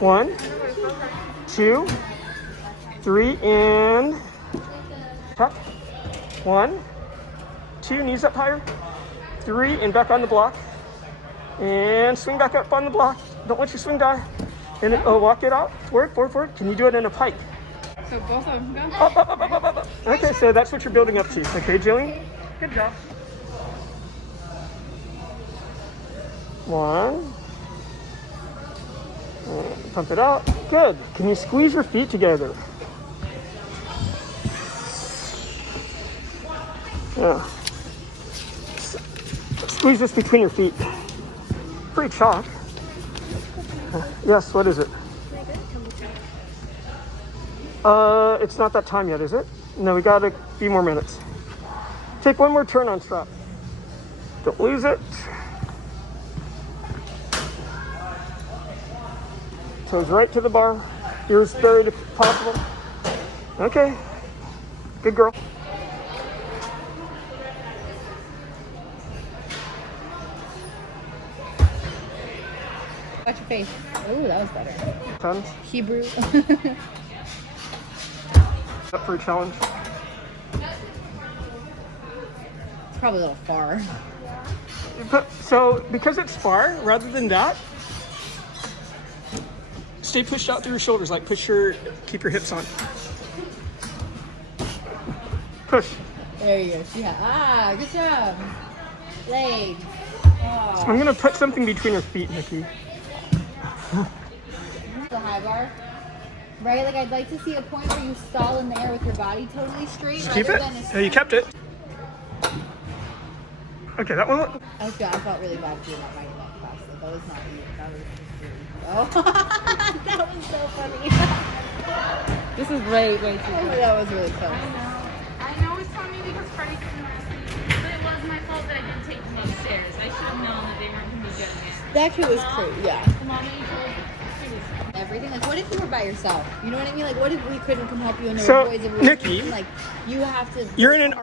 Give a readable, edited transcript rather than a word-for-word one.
1, 2, 3, and tuck. 1, 2, knees up higher. 3, and back on the block. And swing back up on the block. Don't let your swing die. And then, walk it out. Forward, forward, forward. Can you do it in a pike? So both of them go? Up, up, up, up, up, up. Okay, so that's what you're building up to. Okay, Jillian? Good job. 1. Pump it out. Good. Can you squeeze your feet together? Yeah. Squeeze this between your feet. Pretty chalk. Yes, what is it? It's not that time yet, is it? No, we got a few more minutes. Take one more turn on strap. Don't lose it. Toes right to the bar. Ears buried if possible. Okay. Good girl. Watch your face. Ooh, that was better. Tons. Hebrew. Up for a challenge. It's probably a little far. So, because it's far, rather than that, stay pushed out through your shoulders, like keep your hips on. Push. There you go. Yeah. Good job. Legs. Oh. I'm gonna put something between your feet, Nikki. The high bar. Right? Like, I'd like to see a point where you stall in the air with your body totally straight. Just keep it. Oh, you kept it. Okay, that one. I felt really bad doing that right that class. So that was not you. That was just really. Oh, that was so funny. This is way too funny. That was really close. I know it's funny because Freddie couldn't sleep, but it was my fault that I didn't take them upstairs. I should have known that they weren't going to be getting it. That kid was crazy, yeah. The mom that you told Everything. Like, what if you were by yourself? You know what I mean? Like, what if we couldn't come help you and there So, were boys that were Nikki, like, you have to. You're in an